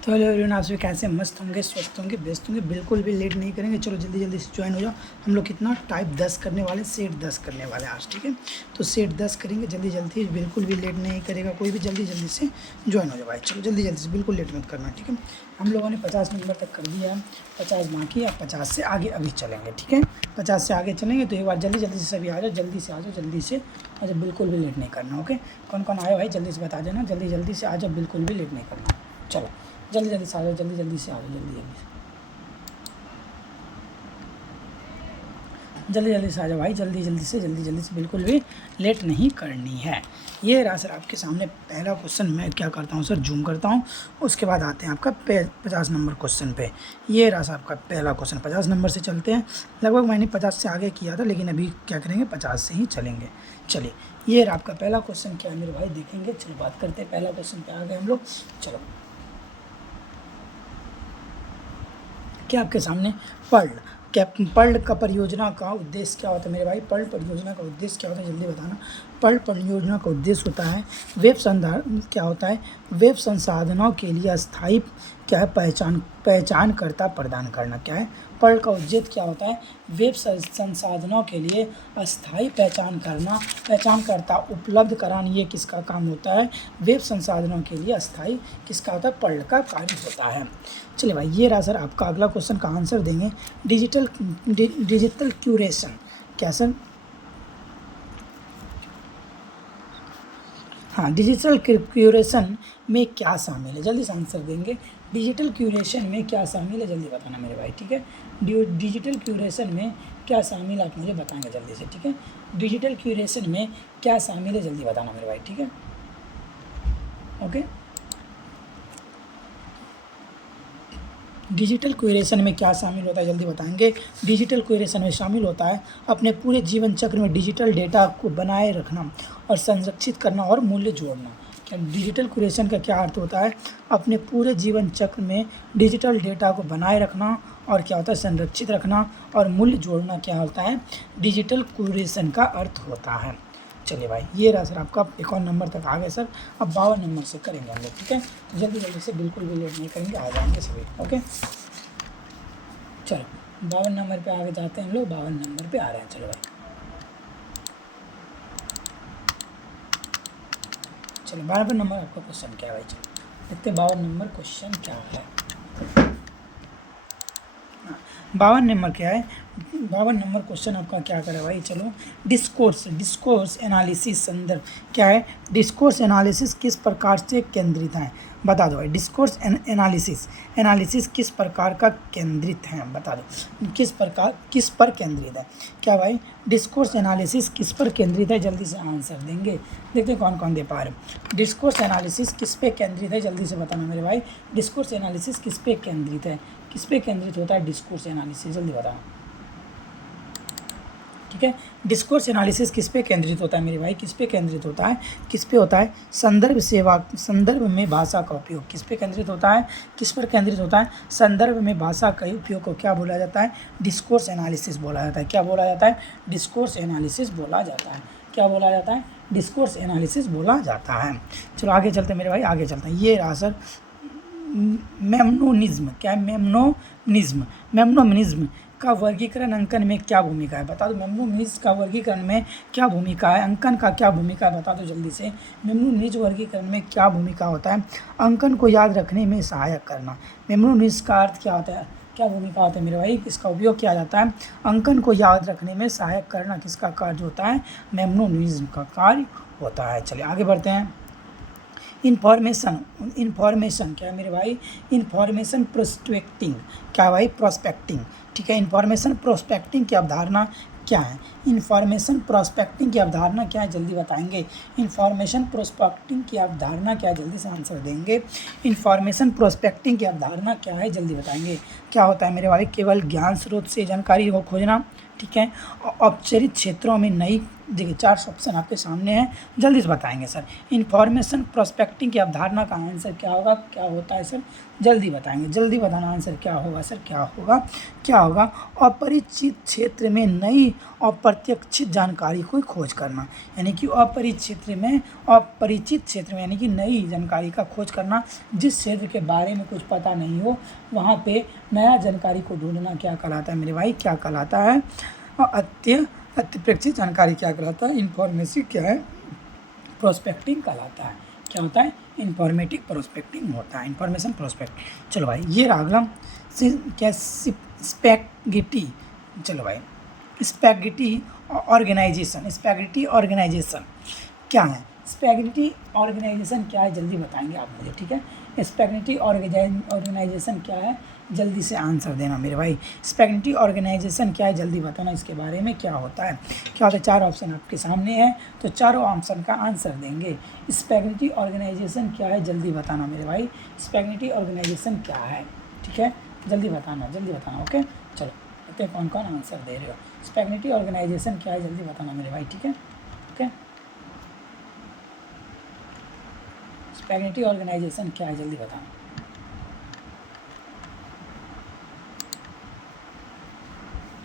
तो hello everyone, आप सभी कैसे मस्त होंगे, स्वस्थ होंगे, व्यस्त होंगे, बिल्कुल भी लेट नहीं करेंगे। चलो जल्दी जल्दी से ज्वाइन हो जाओ। हम लोग कितना टाइप 10 करने वाले, सेट 10 करने वाले आज, ठीक है। तो सेट 10 करेंगे जल्दी जल्दी, बिल्कुल भी लेट नहीं करेगा कोई भी। जल्दी जल्दी से ज्वाइन हो जाओ भाई। चलो जल्दी जल्दी से, बिल्कुल लेट मत करना, ठीक है। हम लोगों ने 50 नंबर तक कर दिया है, 50 बाकी, अब 50 से आगे अभी चलेंगे, ठीक है। 50 से आगे चलेंगे तो एक बार जल्दी जल्दी से सभी आ जाओ, जल्दी से आ जाओ, जल्दी से आ जाओ, बिल्कुल भी लेट नहीं करना, ओके। कौन कौन आए भाई जल्दी से बता देना, जल्दी जल्दी से आ जाओ, बिल्कुल भी लेट नहीं करना। चलो जल्दी जल्दी से आ जाओ, जल्दी जल्दी से आ जाओ, जल्दी जल्दी से, जल्दी जल्दी से आ जाओ भाई, जल्दी जल्दी से, जल्दी जल्दी से, बिल्कुल भी लेट नहीं करनी है। ये रहा सर आपके सामने पहला क्वेश्चन। मैं क्या करता हूँ सर, जूम करता हूँ, उसके बाद आते हैं आपका 50 नंबर क्वेश्चन पे। ये रहा सर आपका पहला क्वेश्चन। 50 नंबर से चलते हैं। लगभग मैंने 50 से आगे किया था, लेकिन अभी क्या करेंगे, 50 से ही चलेंगे। चलिए, ये रहा आपका पहला क्वेश्चन। क्या है मेरे भाई, देखेंगे। चलो बात करते हैं, पहला क्वेश्चन पे आ गए हम लोग। चलो, क्या आपके सामने पर्ल का परियोजना का उद्देश्य क्या होता है मेरे भाई? पर्ल परियोजना का उद्देश्य क्या होता है, जल्दी बताना। पर्ल परियोजना का उद्देश्य होता है क्या होता है, वेब संसाधनों के लिए अस्थायी क्या है, पहचानकर्ता प्रदान करना। क्या है पर्ल का उद्देश्य, क्या होता है, वेब संसाधनों के लिए अस्थायी पहचानकर्ता उपलब्ध कराना। ये किसका काम होता है? वेब संसाधनों के लिए अस्थायी किसका होता है? पर्ल का कार्य होता है। चलिए भाई, ये रहा सर आपका अगला क्वेश्चन का आंसर देंगे। Digital curation. क्या सर? हाँ, डिजिटल क्यूरेशन में क्या शामिल है, जल्दी से आंसर देंगे। डिजिटल क्यूरेशन में क्या शामिल है, जल्दी बताना मेरे भाई, ठीक है। डिजिटल क्यूरेशन में क्या शामिल, आप मुझे बताएंगे जल्दी से, ठीक है। डिजिटल क्यूरेशन में क्या शामिल है, जल्दी बताना मेरे भाई, ठीक है, ओके। डिजिटल क्यूरेशन में क्या शामिल होता है, जल्दी बताएंगे। डिजिटल क्यूरेशन में शामिल होता है अपने पूरे जीवन चक्र में डिजिटल डेटा को बनाए रखना और संरक्षित करना और मूल्य जोड़ना। क्या डिजिटल क्यूरेशन का क्या अर्थ होता है? अपने पूरे जीवन चक्र में डिजिटल डेटा को बनाए रखना और क्या होता है, संरक्षित रखना और मूल्य जोड़ना। क्या होता है? डिजिटल क्यूरेशन का अर्थ होता है। चलिए भाई, ये रहा सर आपका 51 नंबर तक आ गए सर। अब 52 नंबर से करेंगे हम लोग, ठीक है। जल्दी जल्दी से, बिल्कुल भी लेट नहीं करेंगे, आ जाएंगे सभी, ओके। चलो 52 नंबर पे आगे जाते हैं हम लोग। 52 नंबर पे आ रहे हैं, चलो भाई। चलो 52 नंबर आपका क्वेश्चन क्या है भाई? चलो देखते हैं 52 नंबर क्वेश्चन क्या है। 52 नंबर क्या है? 52 नंबर क्वेश्चन आपका क्या करे भाई? चलो, डिस्कोर्स एनालिसिस संदर्भ। क्या है? डिस्कोर्स एनालिसिस किस प्रकार से केंद्रित है, बता दो भाई। डिस्कोर्स एनालिसिस किस प्रकार का केंद्रित है, बता दो। किस पर केंद्रित है? क्या भाई, डिस्कोर्स एनालिसिस किस पर केंद्रित है? जल्दी से आंसर देंगे, देखते हैं कौन कौन दे पा रहे। डिस्कोर्स एनालिसिस किस पे केंद्रित है, जल्दी से बताना मेरे भाई। डिस्कोर्स एनालिसिस किस पे केंद्रित है, किस पे केंद्रित होता है डिस्कोर्स एनालिसिस, जल्दी बताना, ठीक है। डिस्कोर्स एनालिसिस किस पे केंद्रित होता है मेरे भाई? किस पे केंद्रित होता है? किस पे होता है? संदर्भ में भाषा का उपयोग। किस पे केंद्रित होता है? किस पर केंद्रित होता है? संदर्भ में भाषा का उपयोग को क्या बोला जाता है? डिस्कोर्स एनालिसिस बोला जाता है। क्या बोला जाता है? डिस्कोर्स एनालिसिस बोला जाता है। क्या बोला जाता है? डिस्कोर्स एनालिसिस बोला जाता है। चलो आगे चलते हैं मेरे भाई, आगे चलते हैं। ये रहा सर मेमनोनिज्म। क्या है? मेमनोनिज्म का वर्गीकरण अंकन में क्या भूमिका है, बता दो। मेमनोनिज्म का वर्गीकरण में क्या भूमिका है, अंकन का क्या भूमिका है, बता दो जल्दी से। मेमनोनिज्म वर्गीकरण में क्या भूमिका होता है? अंकन को याद रखने में सहायक करना। मेमनोनिज्म का अर्थ क्या होता है, क्या भूमिका होता है मेरे भाई? किसका उपयोग किया जाता है? अंकन को याद रखने में सहायक करना किसका कार्य होता है? मेमनोनिज्म का कार्य होता है। चलिए आगे बढ़ते हैं। इन्फॉर्मेशन क्या है मेरे भाई? Information prospecting. क्या है भाई? प्रोस्पेक्टिंग, ठीक है। इन्फॉर्मेशन प्रोस्पेक्टिंग की अवधारणा क्या है? इन्फॉर्मेशन प्रोस्पेक्टिंग की अवधारणा क्या है? जल्दी बताएंगे। इन्फॉर्मेशन प्रोस्पेक्टिंग की अवधारणा क्या है? जल्दी से आंसर देंगे। इन्फॉर्मेशन प्रोस्पेक्टिंग की अवधारणा क्या है? जल्दी बताएंगे। क्या होता है मेरे भाई? केवल ज्ञान स्रोत से जानकारी को खोजना, ठीक है। औपचारिक क्षेत्रों में नई, देखिए 4 ऑप्शन आपके सामने हैं, जल्दी से बताएंगे सर। इन्फॉर्मेशन प्रोस्पेक्टिंग की अवधारणा का आंसर क्या होगा? क्या होता है सर? जल्दी बताएंगे, जल्दी बताना आंसर क्या होगा सर? क्या होगा? क्या होगा? अपरिचित क्षेत्र में नई अप्रत्याशित जानकारी को खोज करना, यानी कि अपरिचित क्षेत्र में यानी कि नई जानकारी का खोज करना। जिस क्षेत्र के बारे में कुछ पता नहीं हो वहाँ पे नया जानकारी को ढूंढना क्या कहलाता है मेरे भाई? क्या कहलाता है? अत्यपेक्षित जानकारी क्या कहलाता है? इन्फॉर्मेटिव क्या है? प्रोस्पेक्टिंग कहलाता है। क्या होता है? इन्फॉर्मेटिव प्रोस्पेक्टिंग होता है, इन्फॉर्मेशन प्रोस्पेक्ट। चलो भाई ये अगला क्या? स्पैगेटी। चलो भाई स्पैगेटी ऑर्गेनाइजेशन क्या है? स्पैगेटी ऑर्गेनाइजेशन क्या है? जल्दी बताएंगे आप मुझे, ठीक है। स्पैगेटी ऑर्गेनाइजेशन क्या है? जल्दी से आंसर देना मेरे भाई। स्पैगेटी ऑर्गेनाइजेशन क्या है? जल्दी बताना इसके बारे में क्या होता है? क्या होता है? 4 ऑप्शन आपके सामने है, तो चारों ऑप्शन का आंसर देंगे। स्पैगेटी ऑर्गेनाइजेशन क्या है? जल्दी बताना मेरे भाई। स्पैगेटी ऑर्गेनाइजेशन क्या है? ठीक है, जल्दी बताना, जल्दी बताना। ओके चलो देखते हैं कौन कौन आंसर दे रहे हो। स्पैगेटी ऑर्गेनाइजेशन क्या है? जल्दी बताना मेरे भाई, ठीक है। ओके स्पैगेटी ऑर्गेनाइजेशन क्या है? जल्दी बताना।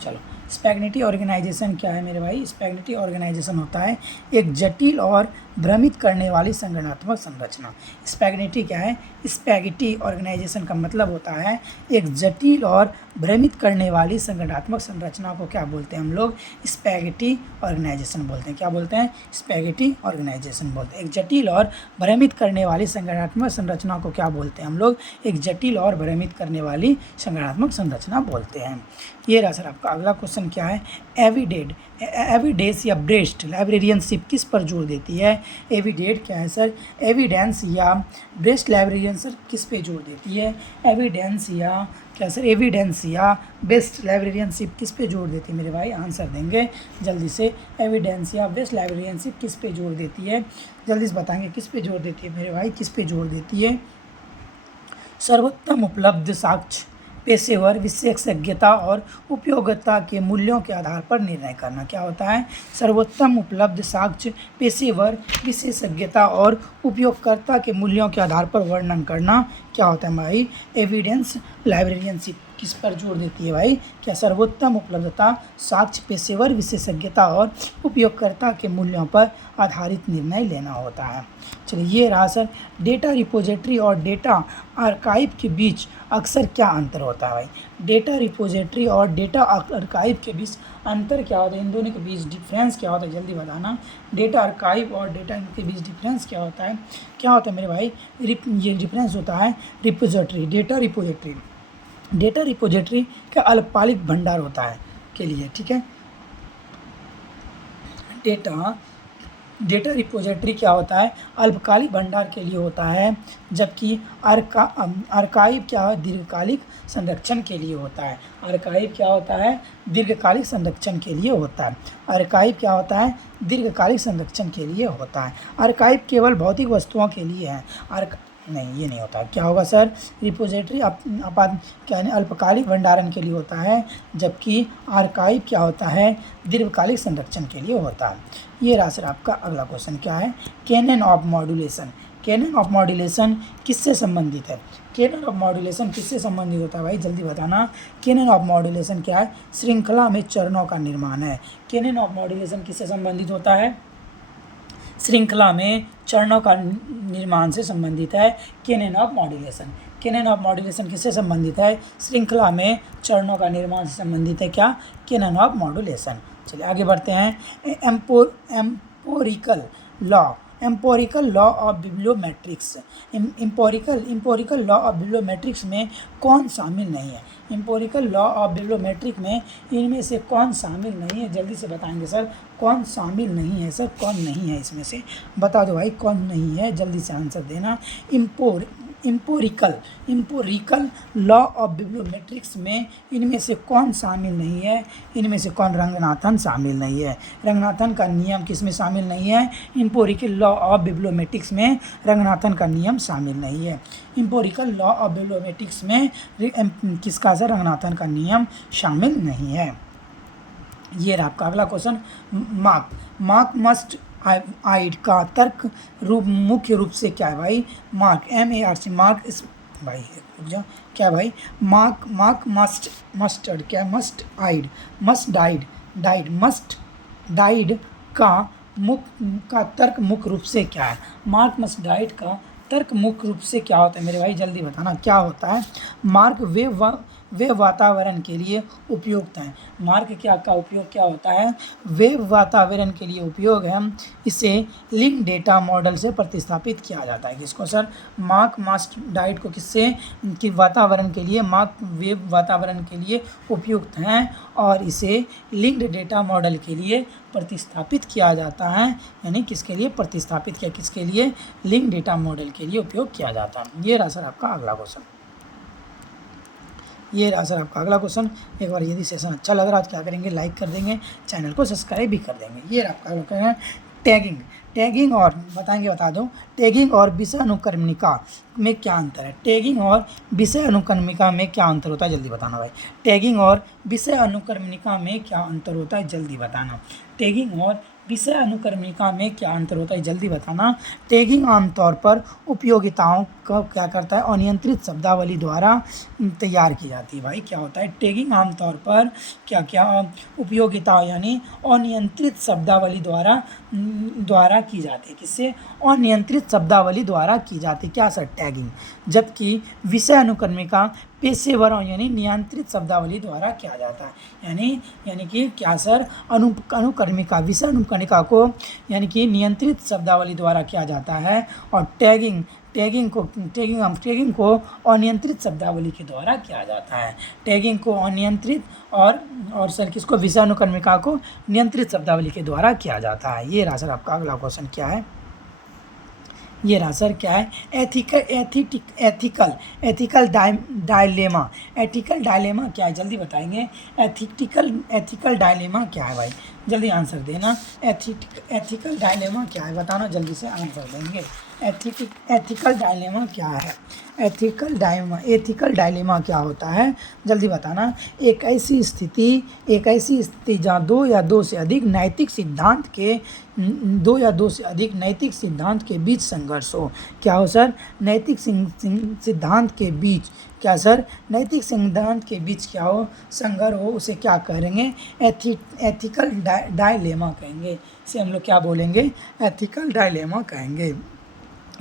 चलो स्पैगेटी ऑर्गेनाइजेशन क्या है मेरे भाई? स्पैगेटी ऑर्गेनाइजेशन होता है एक जटिल और भ्रमित करने वाली संगठनात्मक संरचना। स्पैगेटी क्या है? स्पैगेटी ऑर्गेनाइजेशन का मतलब होता है एक जटिल और भ्रमित करने वाली संगठनात्मक संरचना को क्या बोलते हैं हम लोग? स्पैगेटी ऑर्गेनाइजेशन बोलते हैं। क्या बोलते हैं? स्पैगेटी ऑर्गेनाइजेशन बोलते हैं। एक जटिल और भ्रमित करने वाली संगठनात्मक संरचना को क्या बोलते हैं हम लोग? एक जटिल और भ्रमित करने वाली संगठनात्मक संरचना बोलते हैं। ये रहा सर आपका अगला क्वेश्चन। क्या है? एविडेंस या ब्रेस्ट लाइब्रेरियनशिप किस पर जोर देती है? एविडेंट क्या है सर? एविडेंस या ब्रेस्ट लाइब्रेरियनशिप किस पे जोर देती है? एविडेंस या क्या सर? एविडेंस या बेस्ट लाइब्रेरियनशिप किस पे जोर देती है मेरे भाई? आंसर देंगे जल्दी से। एविडेंस या बेस्ट लाइब्रेरियनशिप किस पे जोर देती है? जल्दी से बताएंगे किस पे जोर देती है मेरे भाई? किस पे जोर देती है? सर्वोत्तम उपलब्ध साक्ष्य, पेशेवर विशेषज्ञता और उपयोगिता के मूल्यों के आधार पर निर्णय करना। क्या होता है? सर्वोत्तम उपलब्ध साक्ष्य, पेशेवर विशेषज्ञता और उपयोगकर्ता के मूल्यों के आधार पर वर्णन करना। क्या होता है भाई? एविडेंस लाइब्रेरियनशिप किस पर जोर देती है भाई? क्या? सर्वोत्तम उपलब्धता, साक्ष्य, पेशेवर विशेषज्ञता और उपयोगकर्ता के मूल्यों पर आधारित निर्णय लेना होता है। चलिए ये रहा सर। डेटा रिपोजिटरी और डेटा आर्काइव के बीच अक्सर क्या अंतर होता है भाई? डेटा रिपोजिटरी और डेटा आर्काइव के बीच अंतर क्या होता है? इन दोनों के बीच डिफरेंस क्या होता है? जल्दी बताना। डेटा आर्काइव और डेटा के बीच डिफरेंस क्या होता है? क्या होता है मेरे भाई? ये डिफरेंस होता है रिपोजिटरी, डेटा रिपोजिटरी का अल्पकालिक भंडार होता है के लिए, ठीक है। डेटा रिपोजिटरी क्या होता है? अल्पकालिक भंडार के लिए होता है, जबकि आर्काइव क्या है? दीर्घकालिक संरक्षण के लिए होता है। आर्काइव क्या होता है? दीर्घकालिक संरक्षण के लिए होता है। आर्काइव क्या होता है? दीर्घकालिक संरक्षण के लिए होता है। आर्काइव केवल भौतिक वस्तुओं के लिए है। नहीं, ये नहीं होता। क्या होगा सर? रिपोजिटरी क्या है? अल्पकालिक भंडारण के लिए होता है, जबकि आर्काइव क्या होता है? दीर्घकालिक संरक्षण के लिए होता है। ये रहा सर आपका अगला क्वेश्चन। क्या है? Canon of modulation. Canon of modulation किससे संबंधित है? कैनन ऑफ मॉड्यूलेशन किससे संबंधित होता है भाई? जल्दी बताना। कैनन ऑफ मॉड्यूलेशन क्या है? श्रृंखला में चरणों का निर्माण है। कैनन ऑफ मॉड्यूलेशन किससे संबंधित होता है? श्रृंखला में चरणों का निर्माण से संबंधित है canon of modulation. Canon of modulation किससे संबंधित है? श्रृंखला में चरणों का निर्माण से संबंधित है। क्या? Canon of modulation. चलिए आगे बढ़ते हैं। एम्पोरिकल लॉ ऑफ बिब्लियोमेट्रिक्स। एम्पोरिकल लॉ ऑफ बिब्लियोमेट्रिक्स में कौन शामिल नहीं है? एम्पोरिकल लॉ ऑफ बिब्लियोमेट्रिक में इनमें से कौन शामिल नहीं है? जल्दी से बताएंगे सर। कौन शामिल नहीं है सर? कौन नहीं है इसमें से? बता दो भाई कौन नहीं है, जल्दी से आंसर देना। इम्पोरिकल लॉ ऑफ बिब्लियोमेट्रिक्स में इनमें से कौन शामिल नहीं है? इनमें से कौन? रंगनाथन शामिल नहीं है। रंगनाथन का नियम किस में शामिल नहीं है? इम्पोरिकल लॉ ऑफ बिब्लियोमेट्रिक्स में रंगनाथन का नियम शामिल नहीं है। इम्पोरिकल लॉ ऑफ बिब्लियोमेट्रिक्स में किसका सर? रंगनाथन का नियम शामिल नहीं है। ये रहा आपका अगला क्वेश्चन। मार्क मस्ट आइड का तर्क रूप मुख्य रूप से क्या है भाई? मार्क MARC मार्क इस भाई रुक जा, क्या भाई? मार्क मस्टर्ड क्या? मस्ट डाइड का तर्क मुख्य रूप से क्या है? मार्क मस्ट डाइड का तर्क मुख्य रूप से क्या होता है मेरे भाई? जल्दी बताना क्या होता है? मार्क वे वातावरण के लिए उपयुक्त हैं। मार्क क्या का उपयोग क्या होता है? वे वातावरण के लिए उपयोग है। इसे लिंक डेटा मॉडल से प्रतिस्थापित किया जाता है। किसको सर? मार्क मस्ट डाइट को किससे? कि वातावरण के लिए, मार्क वेव वातावरण के लिए उपयुक्त हैं और इसे लिंक्ड डेटा मॉडल के लिए प्रतिस्थापित किया जाता है। यानी किसके लिए प्रतिस्थापित किया? किसके लिए? लिंक डेटा मॉडल के लिए उपयोग किया जाता है। ये रहा सर आपका अगला क्वेश्चन। ये रहा सर आपका अगला क्वेश्चन। एक बार यदि सेशन अच्छा लग रहा है तो क्या करेंगे? लाइक कर देंगे, चैनल को सब्सक्राइब भी कर देंगे। ये रहा आपका अगला क्वेश्चन। टैगिंग और बता दो, टैगिंग और विषय अनुक्रमणिका में क्या अंतर है? टैगिंग और विषय अनुक्रमणिका में क्या अंतर होता है? जल्दी बताना भाई। टैगिंग और विषय अनुक्रमणिका में क्या अंतर होता है? जल्दी बताना। टैगिंग और विषय अनुक्रमणिका में क्या अंतर होता है? जल्दी बताना। टैगिंग आमतौर पर उपयोगिताओं का क्या करता है? अनियंत्रित शब्दावली द्वारा तैयार की जाती है। भाई क्या होता है? टैगिंग आमतौर पर क्या उपयोगिता यानी अनियंत्रित शब्दावली द्वारा की जाती है। किससे? अनियंत्रित शब्दावली द्वारा की जाती है। क्या सर? टैगिंग। जबकि विषय अनुक्रमणिका पेशेवरों यानी नियंत्रित शब्दावली द्वारा किया जाता है। यानी कि क्या सर? अनुक्रमिका विषय अनुक्रमिका को यानी कि नियंत्रित शब्दावली द्वारा किया जाता है और टैगिंग को अनियंत्रित शब्दावली के द्वारा किया जाता है। टैगिंग को अनियंत्रित और सर किसको? विषय अनुक्रमिका को नियंत्रित शब्दावली के द्वारा किया जाता है। ये रहा सर आपका अगला क्वेश्चन। क्या है? ये रहा सर क्या है? Ethical dilemma. एथिकल डायलेमा क्या है? जल्दी बताएंगे। एथिकल डायलेमा क्या है भाई? जल्दी आंसर देना। एथिकल डायलेमा क्या है? बताना जल्दी से, आंसर देंगे। एथिकल डायलेमा क्या है? एथिकल डायलेमा क्या होता है? जल्दी बताना। एक ऐसी स्थिति जहाँ दो या दो से अधिक नैतिक सिद्धांत के बीच संघर्ष हो। क्या हो सर? नैतिक सिद्धांत के बीच क्या सर? नैतिक सिद्धांत के बीच क्या हो? संघर्ष हो, उसे क्या कहेंगे? एथिकल डायलेमा कहेंगे। इसे हम लोग क्या बोलेंगे? एथिकल डायलेमा कहेंगे।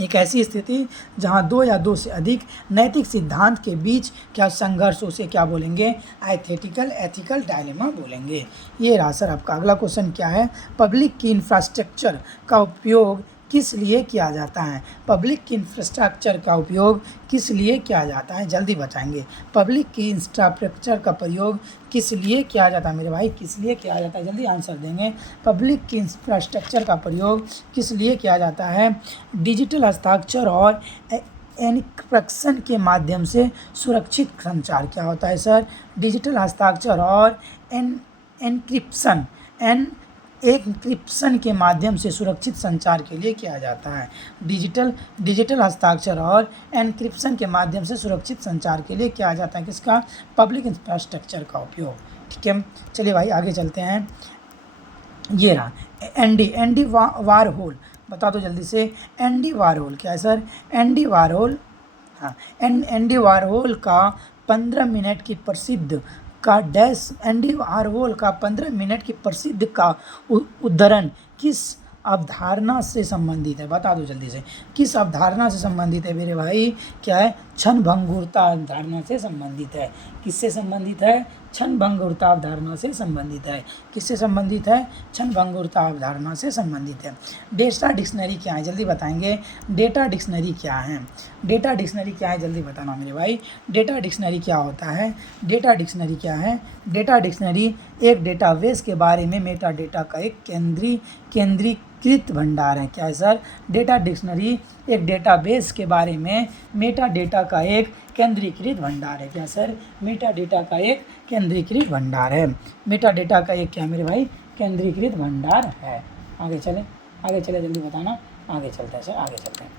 एक ऐसी स्थिति जहां दो या दो से अधिक नैतिक सिद्धांत के बीच क्या संघर्ष, उसे क्या बोलेंगे? एथिकल डायलेमा बोलेंगे। ये रहा सर आपका अगला क्वेश्चन। क्या है? पब्लिक की इंफ्रास्ट्रक्चर का उपयोग किस लिए किया जाता है? पब्लिक की इंफ्रास्ट्रक्चर का उपयोग किस लिए किया जाता है? जल्दी बताएंगे। पब्लिक की इंफ्रास्ट्रक्चर का प्रयोग किस लिए किया जाता है मेरे भाई? किस लिए किया जाता है? जल्दी आंसर देंगे। पब्लिक की इंफ्रास्ट्रक्चर का प्रयोग किस लिए किया जाता है? डिजिटल हस्ताक्षर और एन्क्रिप्शन के माध्यम से सुरक्षित संचार। क्या होता है सर? डिजिटल हस्ताक्षर और एन्क्रिप्शन के माध्यम से सुरक्षित संचार के लिए किया जाता है। डिजिटल हस्ताक्षर और एन्क्रिप्शन के माध्यम से सुरक्षित संचार के लिए किया जाता है। किसका? पब्लिक इंफ्रास्ट्रक्चर का उपयोग। ठीक है, चलिए भाई आगे चलते हैं। ये रहा एंडी वारहोल। बता दो जल्दी से। एंडी वारहोल क्या है sir? Andy Warhol Andy Warhol का 15 मिनट की प्रसिद्ध का डैश एंडी वारहोल का 15 मिनट की प्रसिद्ध का उद्धरण किस अवधारणा से संबंधित है? बता दो जल्दी से। किस अवधारणा से संबंधित है मेरे भाई? क्या है? क्षणभंगुरता अवधारणा से संबंधित है। किससे संबंधित है? क्षणभंगुरता अवधारणा से संबंधित है। किससे संबंधित है? क्षणभंगुरता अवधारणा से संबंधित है। डेटा डिक्शनरी क्या है? जल्दी बताएंगे। डेटा डिक्शनरी क्या है? डेटा डिक्शनरी क्या है? जल्दी बताना मेरे भाई। डेटा डिक्शनरी क्या होता है? डेटा डिक्शनरी क्या है? डेटा डिक्शनरी एक डेटाबेस के बारे में मेटा डेटा का एक कृत भंडार है। क्या है सर? डेटा डिक्शनरी एक डेटाबेस के बारे में मेटा डेटा का एक केंद्रीकृत भंडार है। क्या सर? मेटा डेटा का एक केंद्रीकृत भंडार है। मेटा डेटा का एक क्या मेरे भाई? केंद्रीकृत भंडार है। आगे चले जल्दी बताना। आगे चलते हैं सर, आगे चलते हैं।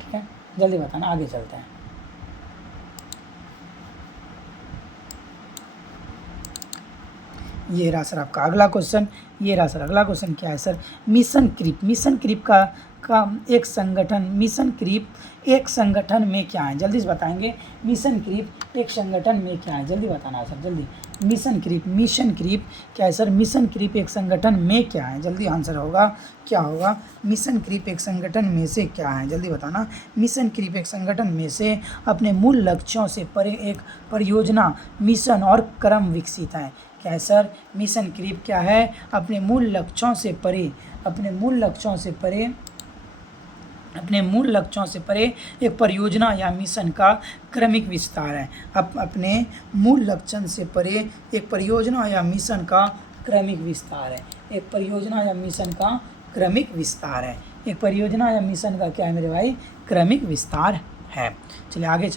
ठीक है, जल्दी बताना, आगे चलते हैं। ये रहा सर आपका अगला क्वेश्चन। अगला क्वेश्चन क्या है सर? मिशन क्रीप का एक संगठन, मिशन क्रीप एक संगठन में क्या है? जल्दी से बताएंगे। मिशन क्रीप एक संगठन में क्या है? जल्दी बताना सर, जल्दी। मिशन क्रीप क्या है सर? मिशन क्रीप एक संगठन में क्या है? जल्दी आंसर होगा, क्या होगा? मिशन क्रीप एक संगठन में से क्या है? जल्दी बताना। मिशन क्रीप एक संगठन में से अपने मूल लक्ष्यों से परे एक परियोजना, मिशन और क्रम विकसित है। क्या है सर? मिशन क्रीप क्या है? अपने मूल लक्ष्यों से परे एक परियोजना या मिशन का क्रमिक विस्तार है। अपने मूल लक्ष्य से परे एक परियोजना या मिशन का क्रमिक विस्तार है। एक परियोजना या मिशन का क्रमिक विस्तार है। एक परियोजना या मिशन का क्या है मेरे भाई? क्रमिक विस्तार है। चलिए आगे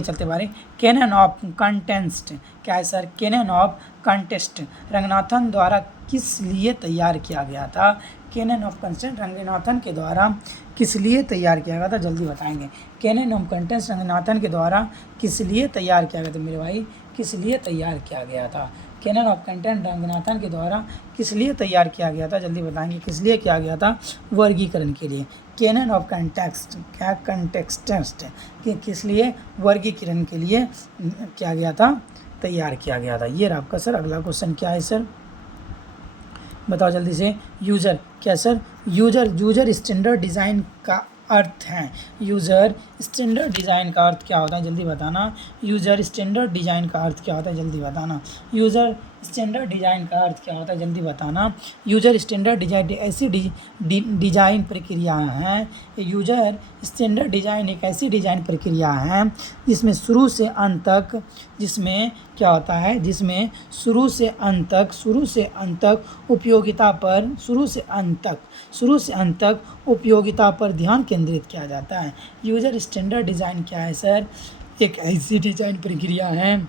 चलते बारे। कैनन ऑफ कंटेस्ट क्या है sir? Canon of contest Ranganathan द्वारा किस लिए तैयार किया गया था? कैनन ऑफ कंटेस्ट रंगनाथन के द्वारा किस लिए तैयार किया गया था? जल्दी बताएंगे। कैनन ऑफ कंटेस्ट रंगनाथन के द्वारा किस लिए तैयार किया गया था मेरे भाई? किस लिए तैयार किया गया था? कैनन ऑफ कंटेंट रंगनाथन के द्वारा किस लिए तैयार किया गया था? जल्दी बताएंगे। किस लिए किया गया था? वर्गीकरण के लिए। कैनन ऑफ कंटेक्स्ट क्या? कंटेक्स्ट कि किस लिए? वर्गीकरण के लिए किया गया था, तैयार किया गया था। ये आपका सर अगला क्वेश्चन क्या है सर? बताओ जल्दी से। यूजर क्या सर? यूजर स्टैंडर्ड डिज़ाइन का अर्थ है। यूज़र स्टैंडर्ड डिज़ाइन का अर्थ क्या होता है? जल्दी बताना। यूज़र स्टैंडर्ड डिज़ाइन का अर्थ क्या होता है? जल्दी बताना। यूज़र स्टैंडर्ड डिज़ाइन का अर्थ क्या होता है? जल्दी बताना। यूज़र स्टैंडर्ड डिज़ाइन ऐसी डिज़ाइन प्रक्रिया है। यूज़र स्टैंडर्ड डिज़ाइन एक ऐसी डिज़ाइन प्रक्रिया है जिसमें शुरू से अंत तक क्या होता है? जिसमें शुरू से अंत तक उपयोगिता पर ध्यान केंद्रित किया जाता है। यूज़र स्टैंडर्ड डिज़ाइन क्या है सर? एक ऐसी डिज़ाइन प्रक्रिया है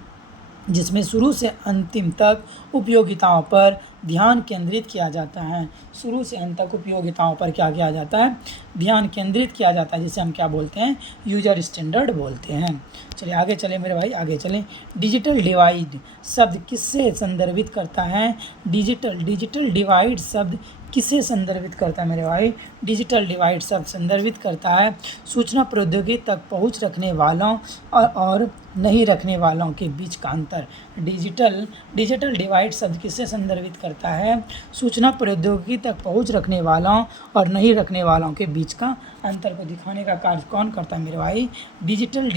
जिसमें शुरू से अंतिम तक उपयोगिताओं पर ध्यान केंद्रित किया जाता है। शुरू से अंत तक उपयोगिताओं पर क्या किया जाता है? ध्यान केंद्रित किया जाता है, जिसे हम क्या बोलते हैं? यूजर स्टैंडर्ड बोलते हैं। चलिए आगे चलें मेरे भाई, आगे चलें। डिजिटल डिवाइड शब्द किससे संदर्भित करता है? डिजिटल डिवाइड शब्द किसे संदर्भित करता है मेरे भाई? डिजिटल डिवाइड शब्द संदर्भित करता है सूचना प्रौद्योगिकी तक पहुंच रखने वालों और नहीं रखने वालों के बीच का अंतर। डिजिटल डिवाइड शब्द किसे संदर्भित करता है? सूचना प्रौद्योगिकी तक पहुंच रखने वालों और नहीं रखने वालों के बीच का अंतर को दिखाने का कार्य कौन करता है मेरे भाई? डिजिटल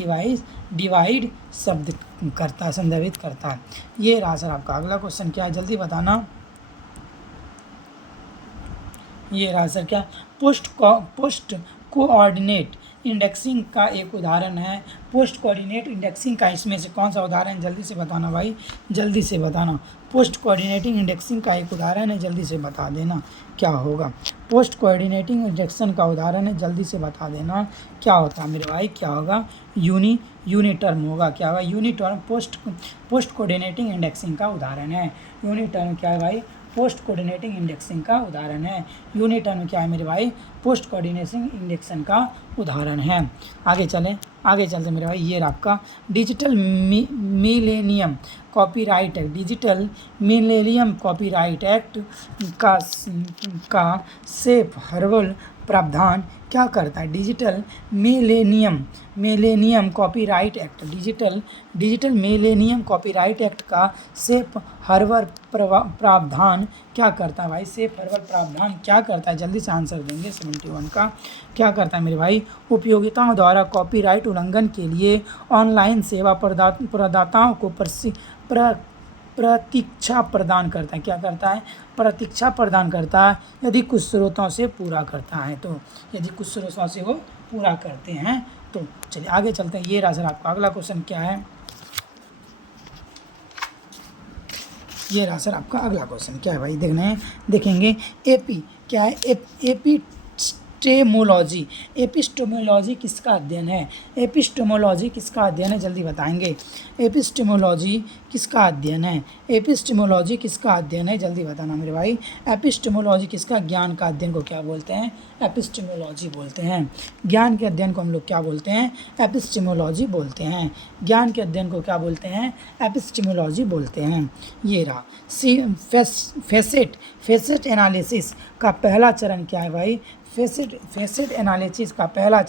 डिवाइड शब्द संदर्भित करता है। ये रहा सर आपका अगला क्वेश्चन क्या है? जल्दी बताना। ये रहा सर क्या? पोस्ट कोऑर्डिनेट इंडेक्सिंग का एक उदाहरण है। पोस्ट कोऑर्डिनेट इंडेक्सिंग का इसमें से कौन सा उदाहरण? जल्दी से बताना भाई, जल्दी से बताना। पोस्ट कोऑर्डिनेटिंग इंडेक्सिंग का एक उदाहरण है, जल्दी से बता देना क्या होगा। पोस्ट कोऑर्डिनेटिंग इंडेक्शन का उदाहरण है, जल्दी से बता देना क्या होता है मेरे भाई? क्या होगा? यूनिटर्म होगा। क्या होगा? यूनिटर्म पोस्ट कोऑर्डिनेटिंग इंडेक्सिंग का उदाहरण है। यूनिटर्म क्या है भाई? पोस्ट कोऑर्डिनेटिंग इंडेक्सिंग का उदाहरण है। यूनिटर्म क्या है मेरे भाई? पोस्ट कोऑर्डिनेटिंग इंडेक्शन का उदाहरण है। आगे चलते मेरे भाई। ये आपका digital millennium copyright act, digital millennium copyright act का सेफ हार्बर प्रावधान क्या करता है? Digital millennium copyright act, digital millennium copyright act का सेफ हार्बर प्रावधान क्या करता है भाई? सेफ हार्बर प्रावधान क्या करता है? जल्दी से आंसर देंगे। 71 का क्या करता है मेरे भाई? उपयोगिताओं द्वारा कॉपीराइट उल्लंघन के लिए ऑनलाइन सेवा प्रदाताओं को प्रतीक्षा प्रदान करता है। क्या करता है? प्रतीक्षा प्रदान करता है यदि कुछ स्रोतों से पूरा करता है तो। यदि कुछ स्रोतों से वो पूरा करते हैं तो। चलिए आगे चलते हैं। ये रहा सर आपका अगला क्वेश्चन क्या है? ये रहा सर आपका अगला क्वेश्चन। क्या है भाई, देखेंगे एपी क्या है। एपिस्टेमोलॉजी, एपिस्टेमोलॉजी किसका अध्ययन है? एपिस्टेमोलॉजी किसका अध्ययन है, जल्दी बताएंगे। एपिस्टेमोलॉजी किसका अध्ययन है? एपिस्टेमोलॉजी किसका अध्ययन है, जल्दी बताना मेरे भाई। एपिस्टेमोलॉजी किसका, ज्ञान का अध्ययन को क्या बोलते हैं? एपिस्टेमोलॉजी बोलते हैं। ज्ञान के अध्ययन को हम लोग क्या बोलते हैं? एपिस्टेमोलॉजी बोलते हैं। ज्ञान के अध्ययन को क्या बोलते हैं? एपिस्टेमोलॉजी बोलते हैं। ये रहा फेसेट एनालिसिस का पहला चरण क्या है भाई? फेसेट एनालिसिस का पहला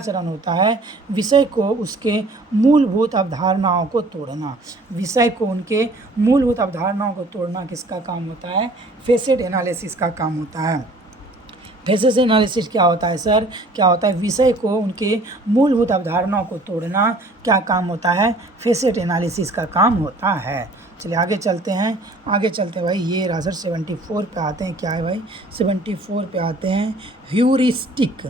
चरण होता है विषय को उसके मूलभूत अवधारणाओं को तोड़ना। विषय को उनके मूलभूत अवधारणाओं को तोड़ना किसका काम होता है? फेसेट एनालिसिस का काम होता है। फेसेट एनालिसिस क्या होता है सर? क्या होता है? विषय को उनके मूलभूत अवधारणाओं को तोड़ना क्या काम होता है? फेसेट एनालिसिस का काम होता है। चलिए आगे चलते हैं भाई। ये रहा सर 74 पे आते हैं। क्या है भाई? 74 पे आते हैं ह्यूरिस्टिक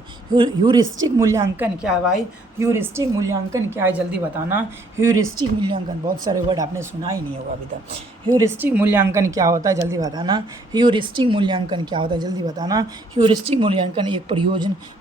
मूल्यांकन क्या है भाई? ह्यूरिस्टिक मूल्यांकन क्या है, जल्दी बताना। ह्यूरिस्टिक मूल्यांकन, बहुत सारे वर्ड आपने सुना ही नहीं होगा अभी तक। ह्यूरिस्टिक मूल्यांकन क्या होता है, जल्दी बताना। ह्यूरिस्टिक मूल्यांकन क्या होता है, जल्दी बताना। ह्यूरिस्टिक मूल्यांकन एक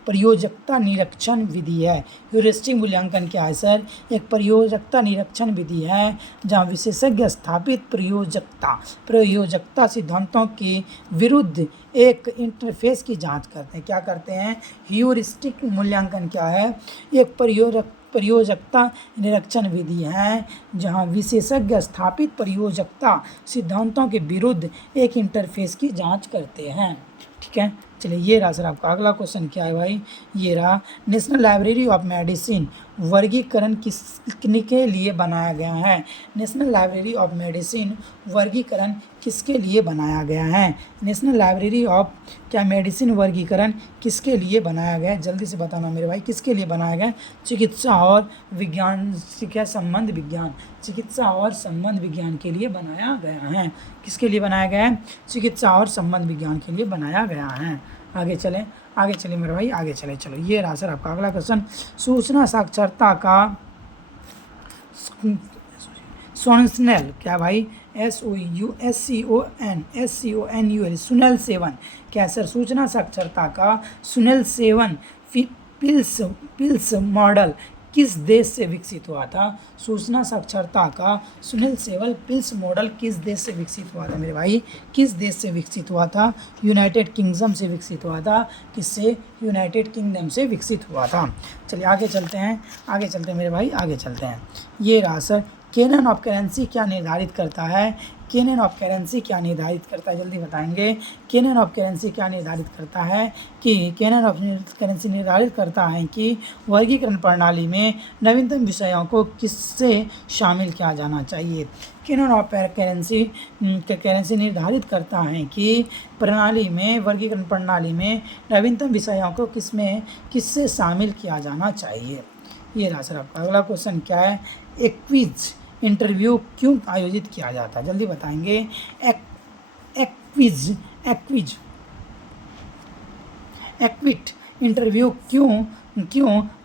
प्रयोजकता निरीक्षण विधि है। ह्यूरिस्टिक मूल्यांकन क्या है सर? एक प्रयोजकता निरीक्षण विधि है जहाँ विशेषज्ञ स्थापित प्रयोजकता सिद्धांतों के विरुद्ध एक इंटरफेस की जांच करते हैं। क्या करते हैं? ह्यूरिस्टिक मूल्यांकन क्या है? एक प्रयोजकता निरीक्षण विधि है जहां विशेषज्ञ स्थापित प्रयोजकता सिद्धांतों के विरुद्ध एक इंटरफेस की जांच करते हैं। ठीक है, चलिए ये रहा सर आपका अगला क्वेश्चन। क्या है भाई? ये रहा नेशनल लाइब्रेरी ऑफ मेडिसिन वर्गीकरण किसके लिए बनाया गया है? नेशनल लाइब्रेरी ऑफ मेडिसिन वर्गीकरण किसके लिए बनाया गया है? नेशनल लाइब्रेरी ऑफ क्या मेडिसिन वर्गीकरण किसके लिए बनाया गया है, जल्दी से बताना मेरे भाई। किसके लिए बनाया गया? चिकित्सा और विज्ञान, संबंध विज्ञान, चिकित्सा और संबंध विज्ञान के लिए बनाया गया है। किसके लिए बनाया गया है? चिकित्सा और संबंध विज्ञान के लिए बनाया गया है। आगे चलें मेरे भाई, आगे चले। चलो ये रहा सर आपका अगला क्वेश्चन। सूचना साक्षरता का सोनल क्या भाई? SOUNUL सुनल सेवन क्या सर? सूचना साक्षरता का सुनल सेवन पिल्स मॉडल किस देश से विकसित हुआ था? सूचना साक्षरता का सुनील सेवल पिल्स मॉडल किस देश से विकसित हुआ था मेरे भाई? किस देश से विकसित हुआ था? यूनाइटेड किंगडम से विकसित हुआ था। किससे? यूनाइटेड किंगडम से विकसित हुआ था। चलिए आगे चलते हैं मेरे भाई, आगे चलते हैं। ये रहा सर कैनन ऑफ करेंसी क्या निर्धारित करता है? कैनन ऑफ करेंसी क्या निर्धारित करता है, जल्दी बताएंगे। कैनन ऑफ करेंसी क्या निर्धारित करता है? कि कैनन ऑफ करेंसी निर्धारित करता है कि वर्गीकरण प्रणाली में नवीनतम विषयों को किससे शामिल किया जाना चाहिए। कैनन ऑफ करेंसी निर्धारित करता है कि वर्गीकरण प्रणाली में नवीनतम विषयों को किससे शामिल किया जाना चाहिए। ये रहा सर आपका अगला क्वेश्चन। क्या है? एक क्विज इंटरव्यू क्यों आयोजित किया जाता है, जल्दी बताएंगे। एक्विट इंटरव्यू क्यों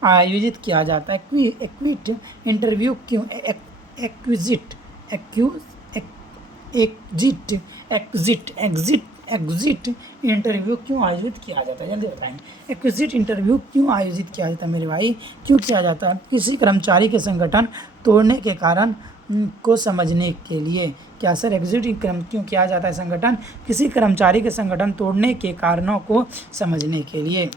आयोजित किया जाता है? एक्विट इंटरव्यू क्यों एग्जिट इंटरव्यू क्यों आयोजित किया जाता है, जल्दी बताएंगे। एग्जिट इंटरव्यू क्यों आयोजित किया जाता है मेरे भाई? क्यों किया जाता है? किसी कर्मचारी के संगठन तोड़ने के कारण को समझने के लिए। क्या सर? एग्जिट क्यों किया जाता है संगठन? किसी कर्मचारी के संगठन तोड़ने के कारणों को समझने के लिए।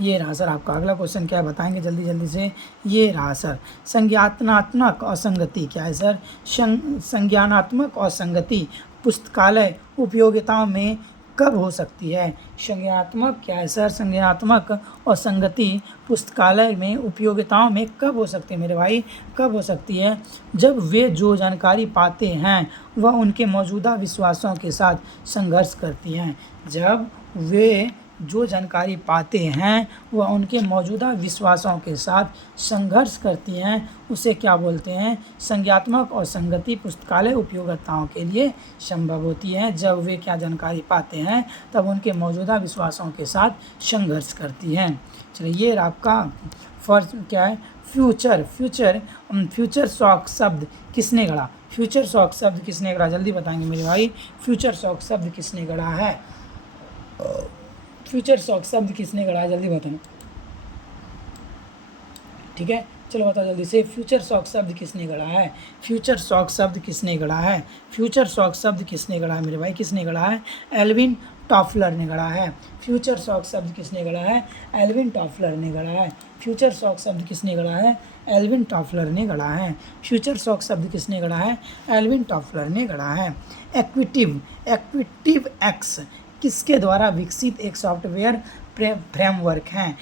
ये रहा सर आपका अगला क्वेश्चन। क्या बताएंगे जल्दी से। ये रहा सर संज्ञानात्मक असंगति क्या है सर? संज्ञानात्मक असंगति पुस्तकालय उपयोगिताओं में कब हो सकती है? संज्ञानात्मक क्या है सर? संज्ञानात्मक असंगति पुस्तकालय में उपयोगिताओं में कब हो सकती है मेरे भाई? कब हो सकती है? जब वे जो जानकारी पाते हैं वह उनके मौजूदा विश्वासों के साथ संघर्ष करती हैं। जब वे जो जानकारी पाते हैं वह उनके मौजूदा विश्वासों के साथ संघर्ष करती हैं उसे क्या बोलते हैं? संज्ञात्मक और संगति पुस्तकालय उपयोगिताओं के लिए संभव होती है। जब वे क्या जानकारी पाते हैं तब उनके मौजूदा विश्वासों के साथ संघर्ष करती हैं। चलिए ये आपका फर्स्ट क्या है? फ्यूचर शॉक शब्द किसने गढ़ा? फ्यूचर शॉक शब्द किसने गढ़ा? जल्दी बताएंगे मेरे भाई, फ्यूचर शॉक शब्द किसने गढ़ा है? फ्यूचर शॉक शब्द किसने गढ़ा है? जल्दी बताना। ठीक है, चलो बताओ जल्दी से, फ्यूचर शॉक शब्द किसने गढ़ा है? फ्यूचर शॉक शब्द किसने गढ़ा है? फ्यूचर शॉक शब्द किसने गढ़ा है मेरे भाई? किसने गढ़ा है? एल्विन टॉफलर ने गढ़ा है। फ्यूचर शॉक शब्द किसने गढ़ा है? एल्विन टॉफलर ने गढ़ा है। फ्यूचर शॉक शब्द किसने गढ़ा है? एल्विन टॉफलर ने गढ़ा है। फ्यूचर शॉक शब्द किसने गढ़ा है? एल्विन टॉफलर ने गढ़ा है। एक्विटिव एक्स किसके द्वारा विकसित एक सॉफ्टवेयर फ्रेमवर्क है?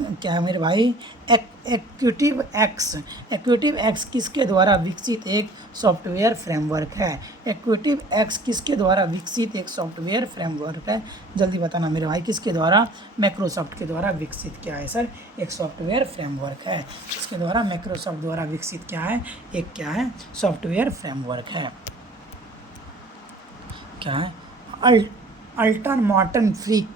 क्या है मेरे भाई? एक्विटिव एक्स किसके द्वारा विकसित एक सॉफ्टवेयर फ्रेमवर्क है? एक्विटिव एक्स किसके द्वारा विकसित एक सॉफ्टवेयर फ्रेमवर्क है? जल्दी बताना मेरे भाई, किसके द्वारा? माइक्रोसॉफ्ट के द्वारा विकसित क्या है सर? एक सॉफ्टवेयर फ्रेमवर्क है। किसके द्वारा? माइक्रोसॉफ्ट द्वारा विकसित क्या है? एक क्या है? सॉफ्टवेयर फ्रेमवर्क है। क्या है? अल्ट्रा मॉडर्न फ्री,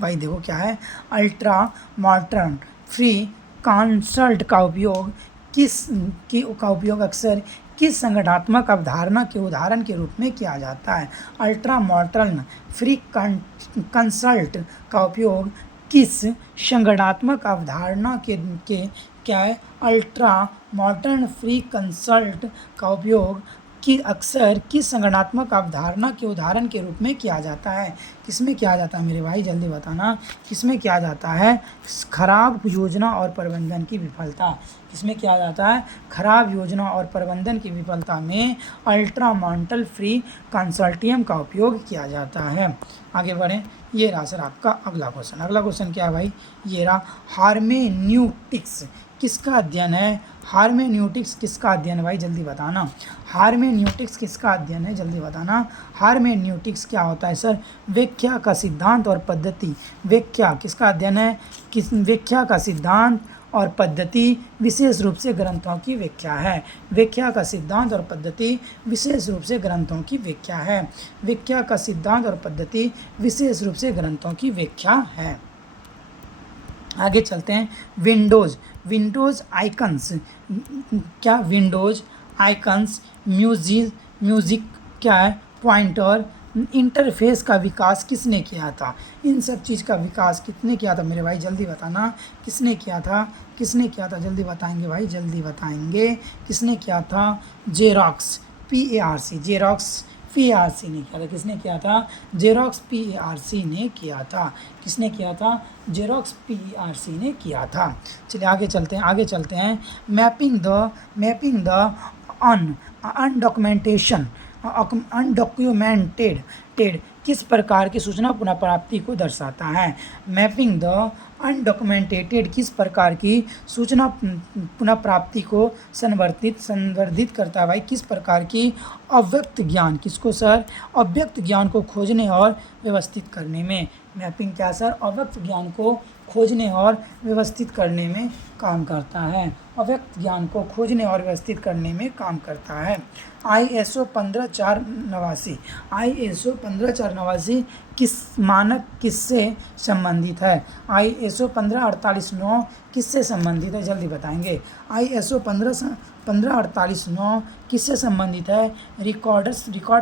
भाई देखो क्या है? अल्ट्रा मॉडर्न फ्री कंसल्ट का उपयोग अक्सर किस संगठनात्मक अवधारणा के उदाहरण के रूप में किया जाता है? अल्ट्रा मॉडर्न फ्री कंसल्ट का उपयोग किस संगठनात्मक अवधारणा के क्या है? अल्ट्रा मॉडर्न फ्री कंसल्ट का उपयोग कि अक्सर किस संगठनात्मक अवधारणा के उदाहरण के रूप में किया जाता है? किसमें किया जाता है मेरे भाई? जल्दी बताना, किसमें किया जाता है? खराब योजना और प्रबंधन की विफलता। किसमें किया जाता है? खराब योजना और प्रबंधन की विफलता में अल्ट्रा मॉडर्न फ्री कंसोर्टियम का उपयोग किया जाता है। आगे बढ़ें, ये रहा सर आपका अगला क्वेश्चन। अगला क्वेश्चन क्या है भाई? ये रहा, हार्मेन्यूटिक्स किसका अध्ययन है? हार्मेन्यूटिक्स किसका अध्ययन है भाई? जल्दी बताना। हार्मेन्यूटिक्स किसका अध्ययन है? जल्दी बताना। हार्मेन्यूटिक्स क्या होता है सर? व्याख्या का सिद्धांत और पद्धति। व्याख्या किसका अध्ययन है? व्याख्या का सिद्धांत और पद्धति विशेष रूप से ग्रंथों की व्याख्या है। व्याख्या का सिद्धांत और पद्धति विशेष रूप से ग्रंथों की व्याख्या है। व्याख्या का सिद्धांत और पद्धति विशेष रूप से ग्रंथों की व्याख्या है। आगे चलते हैं, विंडोज़ आइकन्स। क्या? विंडोज़ आइकन्स म्यूजिक क्या है? पॉइंटर इंटरफेस का विकास किसने किया था? इन सब चीज़ का विकास किसने किया था मेरे भाई? जल्दी बताना, किसने किया था? किसने किया था? जल्दी बताएंगे भाई, जल्दी बताएंगे। किसने किया था? जेरॉक्स PARC ने किया था। किसने किया था? जेरॉक्स PARC ने किया था। किसने किया था? जेरॉक्स PARC ने किया था। चलिए आगे चलते हैं। मैपिंग द अनडॉक्यूमेंटेड किस प्रकार की सूचना पुनः प्राप्ति को दर्शाता है? मैपिंग द अनडॉक्यूमेंटेड किस प्रकार की सूचना पुनः प्राप्ति को संवर्धित करता है भाई? किस प्रकार की? अव्यक्त ज्ञान। किसको सर? अव्यक्त ज्ञान को खोजने और व्यवस्थित करने में। मैपिंग क्या सर? अव्यक्त ज्ञान को खोजने और व्यवस्थित करने में काम करता है। अव्यक्त ज्ञान को खोजने और व्यवस्थित करने में काम करता है। ISO 15489 किस मानक किससे संबंधित है? ISO 15489 किससे संबंधित है? जल्दी बताएंगे। ISO 15489 किससे संबंधित है? रिकॉर्ड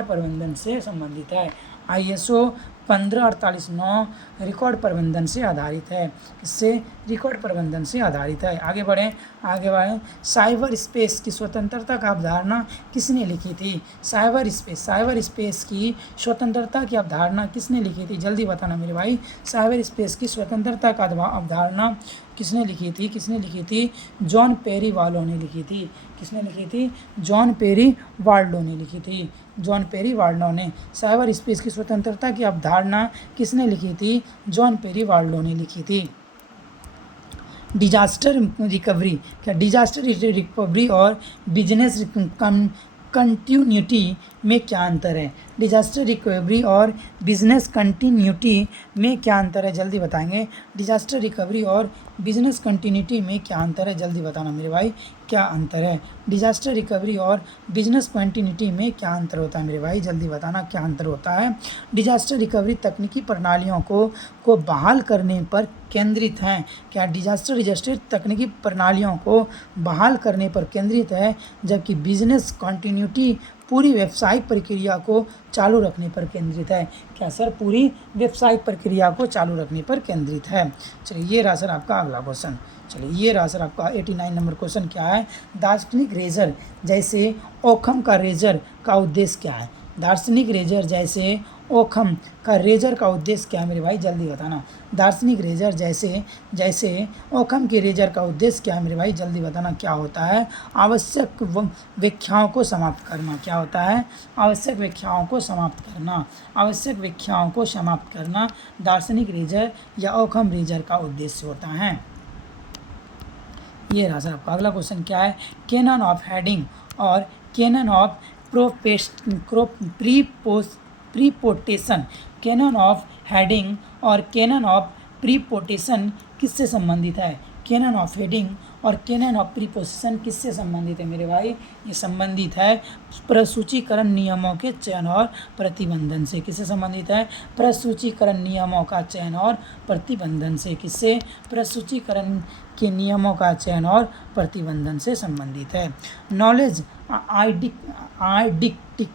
प्रबंधन से संबंधित है। ISO 15489 रिकॉर्ड प्रबंधन से आधारित है। इससे रिकॉर्ड प्रबंधन से आधारित है। आगे बढ़ें। साइबर स्पेस की स्वतंत्रता का अवधारणा किसने लिखी थी? साइबर स्पेस की स्वतंत्रता की अवधारणा किसने लिखी थी? जल्दी बताना मेरे भाई। साइबर स्पेस की स्वतंत्रता का अवधारणा किसने लिखी थी? जॉन पेरी वाल्डो ने लिखी थी। किसने लिखी थी? जॉन पेरी वाल्डो ने लिखी थी। जॉन पेरी वाल्डो ने साइबर स्पेस की स्वतंत्रता की अवधारणा किसने लिखी थी? जॉन पेरी वाल्डो ने लिखी थी। डिजास्टर रिकवरी और बिजनेस कंटिन्यूटी में क्या अंतर है? डिजास्टर रिकवरी और बिजनेस कंटिन्यूटी में क्या अंतर है? जल्दी बताएंगे। डिजास्टर रिकवरी और बिजनेस कंटिन्यूटी में क्या अंतर है? जल्दी बताना मेरे भाई, क्या अंतर है? डिजास्टर रिकवरी और बिजनेस कंटिन्यूटी में क्या अंतर होता है मेरे भाई? जल्दी बताना क्या अंतर होता है। डिजास्टर रिकवरी तकनीकी प्रणालियों को बहाल करने पर केंद्रित है। क्या डिजास्टर रजिस्टर तकनीकी प्रणालियों को बहाल करने पर केंद्रित है, जबकि बिजनेस कंटिन्यूटी पूरी व्यावसायिक प्रक्रिया को चालू रखने पर केंद्रित है। क्या सर? पूरी व्यावसायिक प्रक्रिया को चालू रखने पर केंद्रित है। चलिए ये रहा सर आपका अगला क्वेश्चन। चलिए ये रहा सर आपका 89 नंबर क्वेश्चन। क्या है? दार्शनिक रेजर जैसे ओखम का रेजर का उद्देश्य क्या है? दार्शनिक रेजर जैसे ओखम का रेजर का उद्देश्य क्या है मेरे भाई? जल्दी बताना। दार्शनिक रेजर जैसे ओखम के रेजर का उद्देश्य क्या है मेरे भाई? जल्दी बताना क्या होता है? आवश्यक व्याख्याओं को समाप्त करना। क्या होता है? आवश्यक व्याख्याओं को समाप्त करना। आवश्यक व्याख्याओं को समाप्त करना दार्शनिक रेजर या ओखम रेजर का उद्देश्य होता है। ये रहा सर आपका अगला क्वेश्चन। क्या है? कैनन ऑफ हेडिंग और canon of preposition. Canon of heading और कैनन ऑफ प्रीपोटेशन किससे संबंधित है? कैनन ऑफ हेडिंग और कैनन ऑफ प्रीपोजिशन किससे संबंधित है मेरे भाई? ये संबंधित है प्रसूचीकरण नियमों के चयन और प्रतिबंधन से। किससे संबंधित है? प्रसूचीकरण नियमों का चयन और प्रतिबंधन से। किससे? प्रसूचीकरण के नियमों का चयन और प्रतिबंधन से संबंधित है। नॉलेज आइडेंटिक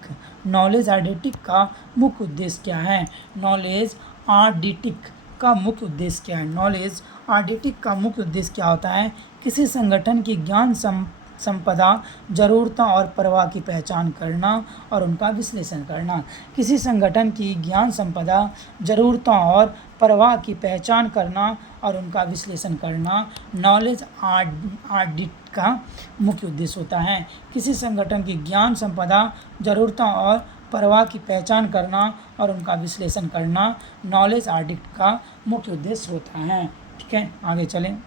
का मुख्य उद्देश्य क्या है? नॉलेज आइडेंटिक का मुख्य उद्देश्य क्या है? नॉलेज आइडेंटिक का मुख्य उद्देश्य क्या होता है? किसी संगठन की ज्ञान संपदा जरूरतों और प्रवाह की पहचान करना और उनका विश्लेषण करना। किसी संगठन की ज्ञान संपदा जरूरतों और प्रवाह की पहचान करना और उनका विश्लेषण करना नॉलेज ऑडिट का मुख्य उद्देश्य होता है। किसी संगठन की ज्ञान संपदा जरूरतों और प्रवाह की पहचान करना और उनका विश्लेषण करना नॉलेज ऑडिट का मुख्य उद्देश्य होता है। ठीक है, आगे चलें।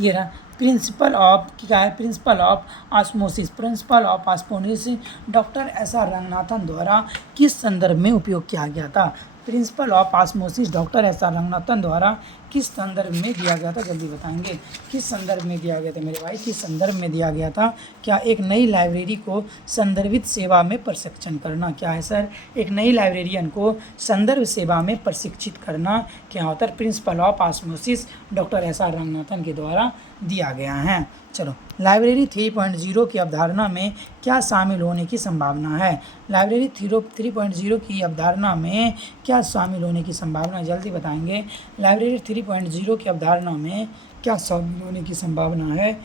ये रहा प्रिंसिपल ऑफ, क्या है? Principle of osmosis. Principle of osmosis doctor SR. Ranganathan द्वारा किस संदर्भ में उपयोग किया गया था? Principle of osmosis doctor SR. Ranganathan द्वारा किस संदर्भ में दिया गया था? जल्दी बताएंगे। किस संदर्भ में दिया गया था मेरे भाई? किस संदर्भ में दिया गया था? क्या एक नई लाइब्रेरी को संदर्भित सेवा में प्रशिक्षण करना। क्या है सर? एक नई लाइब्रेरियन को संदर्भ सेवा में प्रशिक्षित करना क्या होता है? Principle of osmosis doctor SR. Ranganathan के द्वारा दिया गया है। चलो, लाइब्रेरी 3.0 की अवधारणा में क्या शामिल होने की संभावना है? लाइब्रेरी 3.0 की अवधारणा में क्या शामिल होने की संभावना है? जल्दी बताएंगे। लाइब्रेरी 3.0 की अवधारणा में क्या शामिल होने की संभावना है?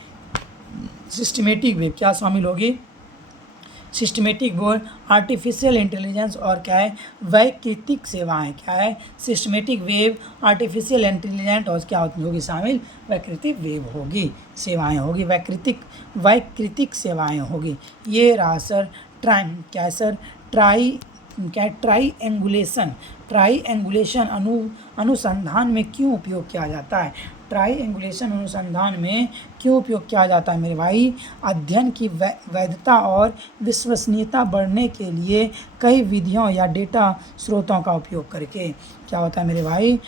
सिस्टमेटिक वेब क्या शामिल होगी? सिस्टमेटिक वेब, आर्टिफिशियल इंटेलिजेंस और क्या है? वैकृतिक सेवाएं। क्या है? सिस्टमेटिक वेब, आर्टिफिशियल इंटेलिजेंस और क्या होगी शामिल? वैकृतिक वेब होगी, सेवाएं होगी, वैकृतिक सेवाएं होगी। ये रहा सर ट्राईएंगुलेशन अनुसंधान में क्यों उपयोग किया जाता है? ट्राईएंगुलेशन अनुसंधान में क्यों उपयोग किया जाता है मेरे भाई? अध्ययन की वैधता और विश्वसनीयता बढ़ने के लिए कई विधियों या डेटा स्रोतों का उपयोग करके। क्या होता है मेरे भाई?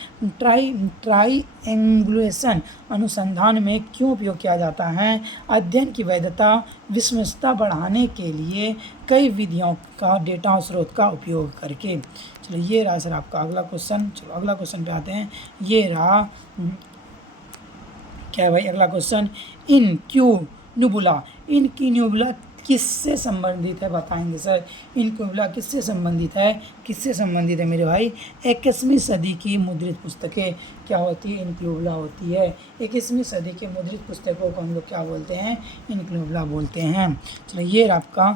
ट्राईएंगुलेशन अनुसंधान में क्यों उपयोग किया जाता है? अध्ययन की वैधता विश्वसनीयता बढ़ाने के लिए कई विधियों का डेटा स्रोत का उपयोग करके। चलो, ये रहा सर आपका अगला क्वेश्चन। चलो अगला क्वेश्चन पे आते हैं। ये रहा क्या है भाई अगला क्वेश्चन? इनक्यून्यूबुला किससे संबंधित है? बताएंगे सर। इनक्यून्यूबुला किससे संबंधित है? किससे संबंधित है मेरे भाई? 21वीं सदी की मुद्रित पुस्तकें क्या होती है? इनक्यून्यूबुला होती है। 21वीं सदी के मुद्रित पुस्तकों को हम लोग क्या बोलते हैं? इनक्यून्यूबुला बोलते हैं। चलो, ये आपका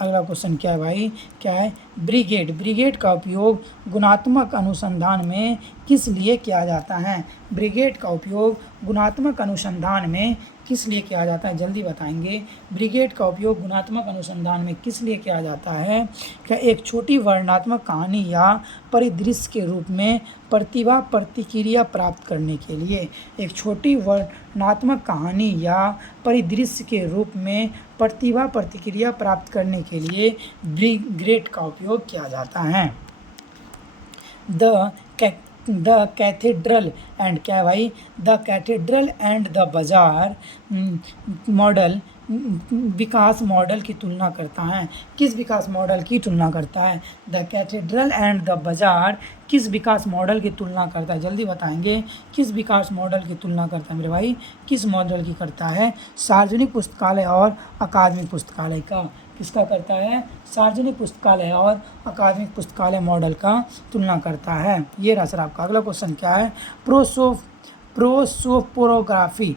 अगला क्वेश्चन क्या है भाई? क्या है? ब्रिगेड का उपयोग गुणात्मक अनुसंधान में किस लिए किया जाता है? ब्रिगेड का उपयोग गुणात्मक अनुसंधान में किस लिए किया जाता है, जल्दी बताएंगे। ब्रिगेड का उपयोग गुणात्मक अनुसंधान में किस लिए किया जाता है? क्या एक छोटी वर्णनात्मक कहानी या परिदृश्य के रूप में प्रतिभा प्रतिक्रिया प्राप्त करने के लिए। एक छोटी वर्णनात्मक कहानी या परिदृश्य के रूप में प्रतिभा प्रतिक्रिया प्राप्त करने के लिए ब्रिगेड का उपयोग किया जाता है। द कैथेड्रल एंड क्या भाई, द कैथेड्रल एंड द बाजार मॉडल विकास मॉडल की तुलना करता है। किस विकास मॉडल की तुलना करता है? द कैथेड्रल एंड द बाजार किस विकास मॉडल की तुलना करता है, जल्दी बताएंगे। किस विकास मॉडल की तुलना करता है मेरे भाई? किस मॉडल की करता है? सार्वजनिक पुस्तकालय और अकादमिक पुस्तकालय का। किसका करता है? सार्वजनिक पुस्तकालय और अकादमिक पुस्तकालय मॉडल का तुलना करता है। ये रहा सर आपका अगला क्वेश्चन क्या है? प्रोसोपोग्राफी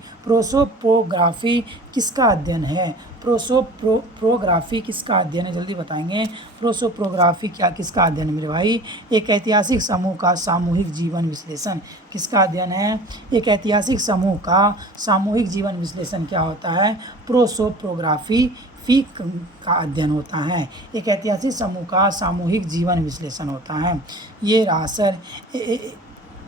किसका अध्ययन है? प्रोग्राफी किसका अध्ययन है, जल्दी बताएंगे। प्रोसोपोग्राफी क्या किसका अध्ययन है मेरे भाई? एक ऐतिहासिक समूह का सामूहिक जीवन विश्लेषण किसका अध्ययन है? एक ऐतिहासिक समूह का सामूहिक जीवन विश्लेषण क्या होता है? प्रोसोपोग्राफी का अध्ययन होता है। एक ऐतिहासिक समूह का सामूहिक जीवन विश्लेषण होता है। ये रहा सर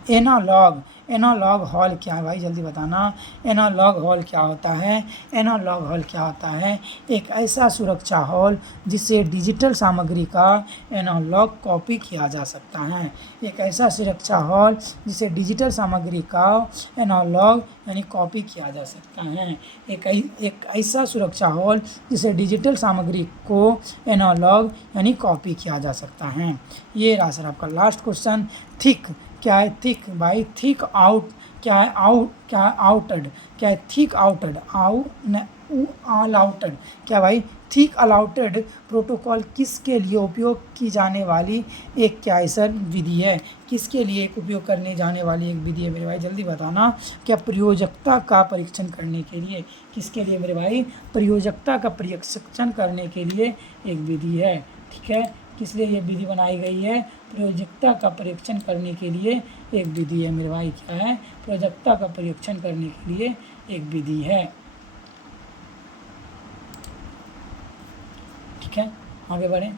एनालॉग हॉल क्या है भाई, जल्दी बताना। एनालॉग हॉल क्या होता है? एनालॉग हॉल क्या होता है? एक ऐसा सुरक्षा हॉल जिससे डिजिटल सामग्री का एनालॉग कॉपी किया जा सकता है। एक ऐसा सुरक्षा हॉल जिसे डिजिटल सामग्री का एनालॉग यानी कॉपी किया जा सकता है। एक ऐसा सुरक्षा हॉल जिसे डिजिटल सामग्री को एनालॉग यानी कॉपी किया जा सकता है। ये रहा सर आपका लास्ट क्वेश्चन। थिक क्या है? थिक भाई, थिक आउट क्या है? आउटेड क्या है? थिक आउटेड अलाउटेड क्या भाई? थिक अलाउटेड प्रोटोकॉल किसके लिए उपयोग की जाने वाली एक क्या है सर विधि है? किसके लिए उपयोग करने जाने वाली एक विधि है मेरे भाई, जल्दी बताना। क्या प्रयोजकता का परीक्षण करने के लिए? किसके लिए मेरे भाई? प्रयोजकता का परीक्षण करने के लिए एक विधि है। ठीक है, किस लिए ये विधि बनाई गई है? प्रयोजकता का परीक्षण करने के लिए एक विधि है मेरे भाई। क्या है? प्रयोजकता का परीक्षण करने के लिए एक विधि है। ठीक है, आगे बढ़ें।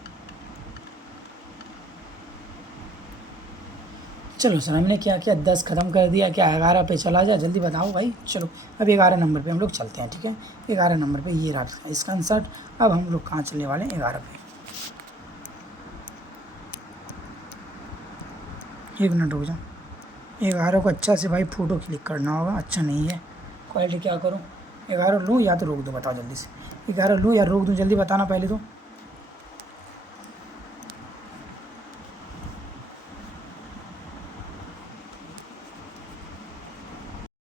चलो सर, हमने क्या किया? 10 ख़त्म कर दिया। क्या 11 पे चला जाए, जल्दी बताओ भाई। चलो अब 11 नंबर पे हम लोग चलते हैं। ठीक है, 11 नंबर पे ये रहा इसका आंसर। अब हम लोग कहाँ चलने वाले हैं? 11 पे। एक मिनट रुक जाओ। 11 को अच्छा से भाई फ़ोटो क्लिक करना होगा, अच्छा नहीं है क्वालिटी। क्या करूँ? 11 लूँ या तो रोक दूँ, बताओ जल्दी से। 11 लूँ या रोक दूँ, जल्दी बताना पहले तो।